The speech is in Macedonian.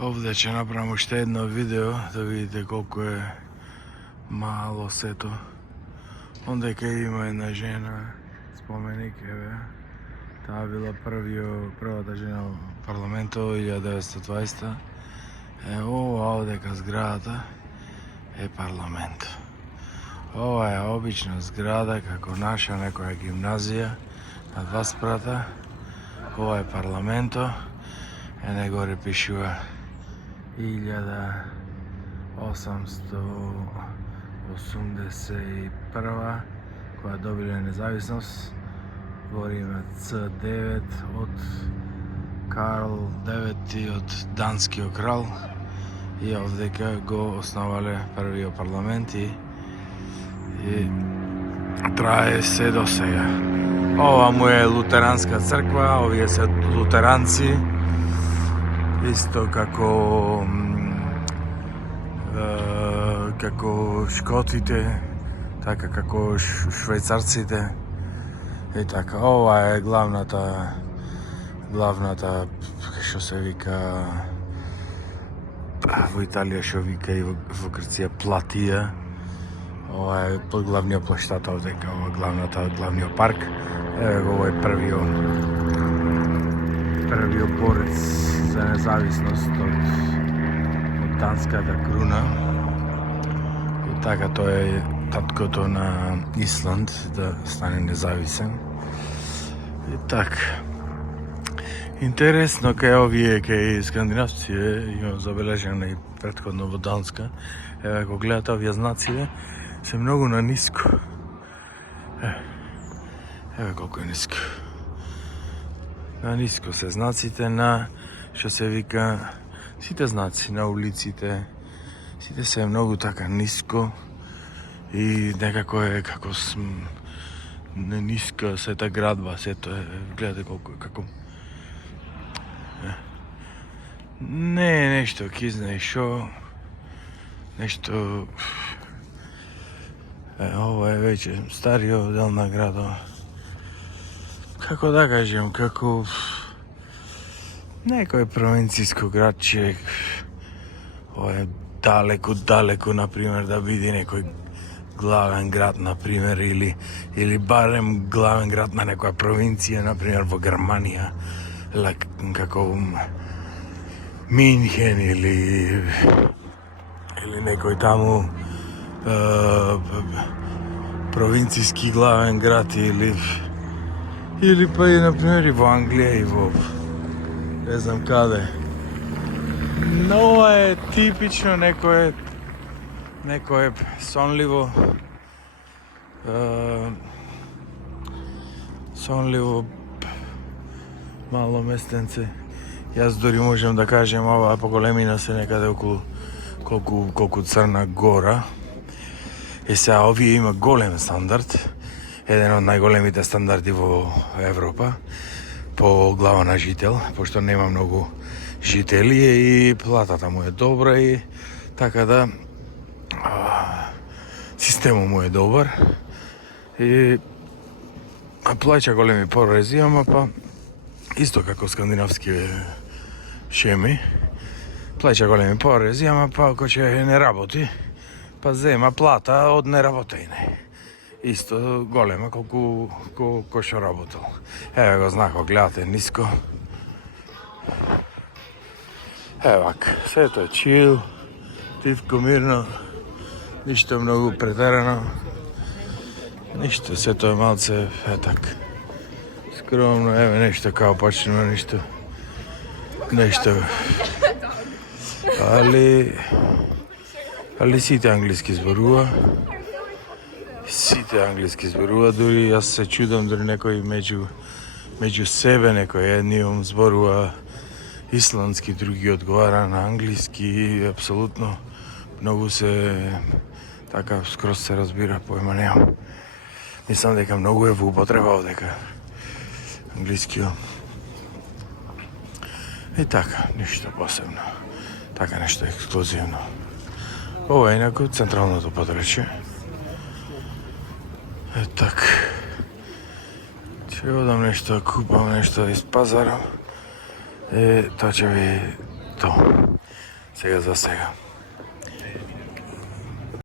Овде ќе направам уште едно видео да видите колку е мало сето. Ондека има една жена, споменик, еве. Таа била првата жена во парламентот 1920. Ова овдека зградата е парламент. Ова е обична зграда како наша некоја гимназија на 2 спрата. Ова е парламенто. Ене горе пишува 1881 која добиле независност. Горе има C9 од Карл IX од данскиот крал и овдека го основале првиот парламент и трае се до сега. Ова му е лутеранска црква, овие се лутеранци, исто како шкотите, така како швајцарците. И така, ова е главната што се вика во Италија што вика и во Грција платија. Ова е главниот плаштат овдека, ова главниот парк. Еве го, ова е првиот борец за независност од данската круна. И така, тој е таткото на Исланд да стане независен. И така. Интересно кај овие, кај скандинавците, имам забележено и претходно во Данска. Еве, ако гледате овие знаци, се многу на ниско. Еве колку е ниско. На ниско се знаците на, што се вика, сите знаци на улиците, сите се многу така ниско и некако е како ниска сета градба, сето е, гледате колку е, како не е нешто кизна и шо, нешто ова е веќе стариот дел на градот. Како да кажем, како некој провинцијско градче, ова е далеку, например, да биде некој главен град, например, или барем главен град на некоја провинција, например, во Германија, како Минхен или некој таму провинцијски главен град или па и, например, и во Англија и во не знам каде. Но ова е типично некое сонливо мало местенце. Јас дори можем да кажем ова по големина се некаде околу колку Црна Гора. И сега овие има голем стандард, еден од најголемите стандарди во Европа по глава на жител, пошто нема многу жители и платата му е добра и така да системот му е добар и плаќа големи порези, ама па исто како скандинавски шеми, плаќа големи порези, ама па ако ќе не работи, па зема плата од неработење. Исто голема колку што работел. Еве го знакот, гледате ниско. Евак, сето е чил, титко, мирно, ништо многу претерано, ништо, сето е малце, так, скромно, еве нешто као почнено, ништо, али сите англиски зборува, дури јас се чудам, дури некој меѓу себе, некој едниот зборува исландски, други одговара на англиски, апсолутно многу се така скроз се разбира, појма немам. Мислам дека многу е во употреба овдека англискиот. И така, ништо посебно. Така нешто ексклузивно. Ова е инаку централното подречје. Так. Ќе одам нешто да купам, нешто да испазарам. Тоа ќе ви тоа. Сега за сега.